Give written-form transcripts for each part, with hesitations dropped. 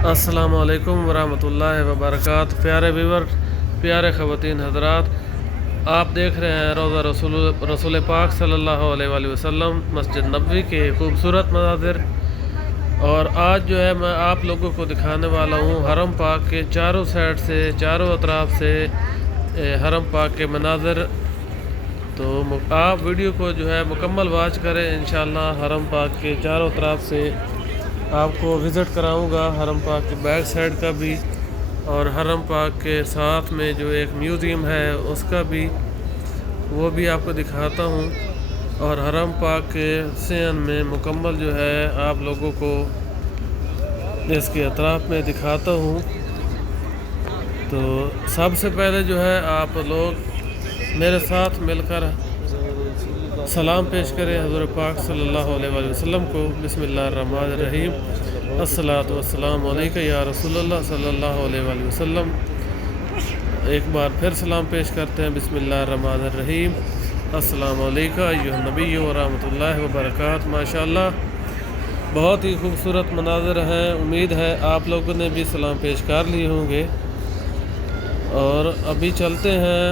अस्सलाम वालेकुम वरहमतुल्लाहि वबरकातुहू। प्यारे व्यूवर, प्यारे ख़वातीन हज़रात, आप देख रहे हैं रोज़ा रसूल पाक सल्लल्लाहु अलैहि वसल्लम मस्जिद नबवी के खूबसूरत मनाज़िर। और आज जो है मैं आप लोगों को दिखाने वाला हूँ हरम पाक के चारों साइड से, चारों अतराफ़ से हरम पाक के मनाज़िर। तो आप वीडियो को जो है मुकम्मल वॉच करें। इंशाअल्लाह हरम पाक के चारों तरफ से आपको विज़िट कराऊंगा, हरम पाक के बैक साइड का भी, और हरम पाक के साथ में जो एक म्यूज़ियम है उसका भी, वो भी आपको दिखाता हूँ। और हरम पाक के हुसैन में मुकम्मल जो है आप लोगों को इसके अतराफ़ में दिखाता हूँ। तो सबसे पहले जो है आप लोग मेरे साथ मिलकर सलाम पेश करें हज़रत पाक सल्लल्लाहु अलैहि वसल्लम को। बिस्मिल्लाहिर्रहमानिर्रहीम। अस्सलातु वस्सलामु अलैका या रसूलल्लाह सल्लल्लाहु अलैहि वसल्लम। एक बार फिर सलाम पेश करते हैं। बिस्मिल्लाहिर्रहमानिर्रहीम। अस्सलामु अलैका अय्युहन नबी व रहमतुल्लाहि व बरकातुहू। माशाअल्लाह बहुत ही खूबसूरत मनाज़िर हैं। उम्मीद है आप लोगों ने भी सलाम पेश कर लिए होंगे। और अभी चलते हैं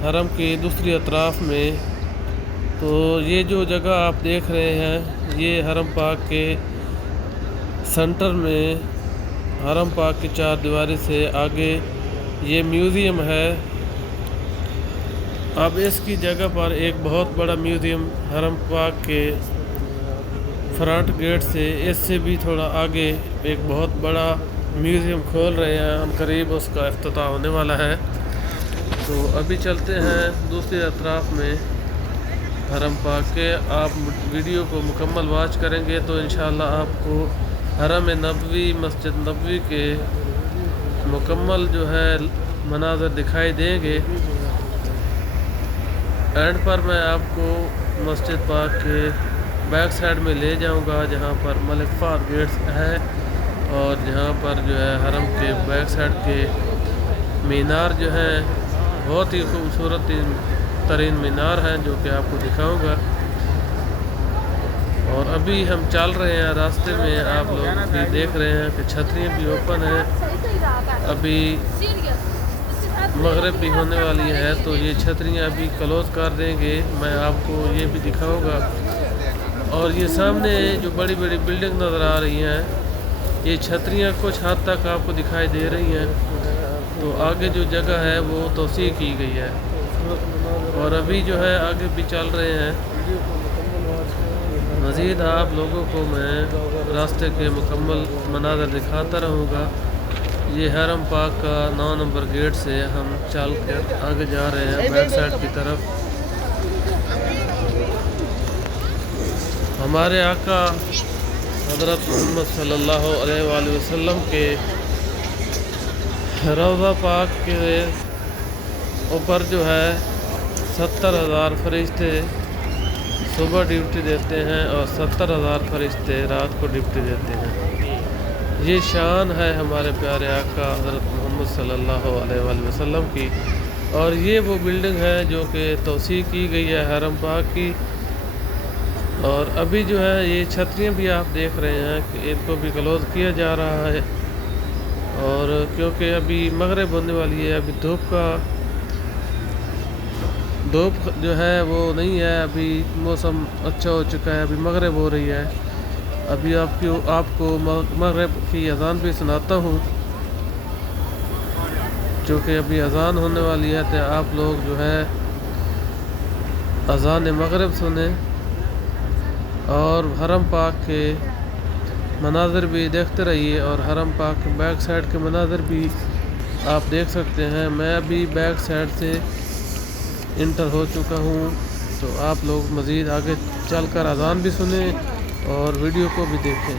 हरम की दूसरी अतराफ़ में। तो ये जो जगह आप देख रहे हैं, ये हरम पाक के सेंटर में, हरम पाक की चार दीवारी से आगे ये म्यूज़ियम है। अब इसकी जगह पर एक बहुत बड़ा म्यूज़ियम हरम पाक के फ्रंट गेट से, इससे भी थोड़ा आगे एक बहुत बड़ा म्यूज़ियम खोल रहे हैं। हम करीब उसका इफ्तिताह होने वाला है। तो अभी चलते हैं दूसरी अतराफ़ में हरम पाक के। आप वीडियो को मुकम्मल वॉच करेंगे तो इंशाअल्लाह आपको हरम नबवी, मस्जिद नबवी के मुकम्मल जो है मनाज़र दिखाई देंगे। एंड पर मैं आपको मस्जिद पाक के बैक साइड में ले जाऊंगा, जहां पर मलिक फ़हद गेट्स है, और जहां पर जो है हरम के बैक साइड के मीनार जो है बहुत ही खूबसूरत तरीन मीनार हैं, जो कि आपको दिखाऊंगा। और अभी हम चल रहे हैं रास्ते में, आप लोग भी देख रहे हैं कि छतरियाँ भी ओपन हैं। अभी मगरिब भी होने वाली है तो ये छतरियाँ अभी क्लोज़ कर देंगे। मैं आपको ये भी दिखाऊंगा। और ये सामने जो बड़ी बड़ी बिल्डिंग नज़र आ रही हैं, ये छतरियाँ कुछ हद तक आपको दिखाई दे रही हैं। तो आगे जो जगह है वो तोसी की गई है। और अभी जो है आगे भी चल रहे हैं। मज़ीद आप लोगों को मैं रास्ते के मुकम्मल मनाज़र दिखाता रहूँगा। ये हरम पाक का 9 नंबर गेट से हम चल कर आगे जा रहे हैं बैक साइड की तरफ। हमारे आका हज़रत मोहम्मद सल्लल्लाहु अलैहि वसल्लम के रोज़ा पाक के ऊपर जो है 70,000 फरिश्ते सुबह ड्यूटी देते हैं और 70,000 फरिश्ते रात को ड्यूटी देते हैं। ये शान है हमारे प्यारे आका हज़रत मोहम्मद सल्लल्लाहु अलैहि वसल्लम की। और ये वो बिल्डिंग है जो कि तोसी की गई है हरम पाक की। और अभी जो है ये छतरियाँ भी आप देख रहे हैं कि इनको भी क्लोज़ किया जा रहा है। और क्योंकि अभी मगरिब होने वाली है, अभी धूप जो है वो नहीं है, अभी मौसम अच्छा हो चुका है, अभी मगरिब हो रही है। अभी आपको मगरिब की अज़ान भी सुनाता हूँ, क्योंकि अभी अज़ान होने वाली है। तो आप लोग जो है अज़ान मगरिब सुने और हरम पाक के मनाज़िर भी देखते रहिए। और हरम पाक के बैक साइड के मनाज़िर भी आप देख सकते हैं। मैं अभी बैक साइड से इंटर हो चुका हूँ। तो आप लोग मज़ीद आगे चलकर अज़ान भी सुने और वीडियो को भी देखें।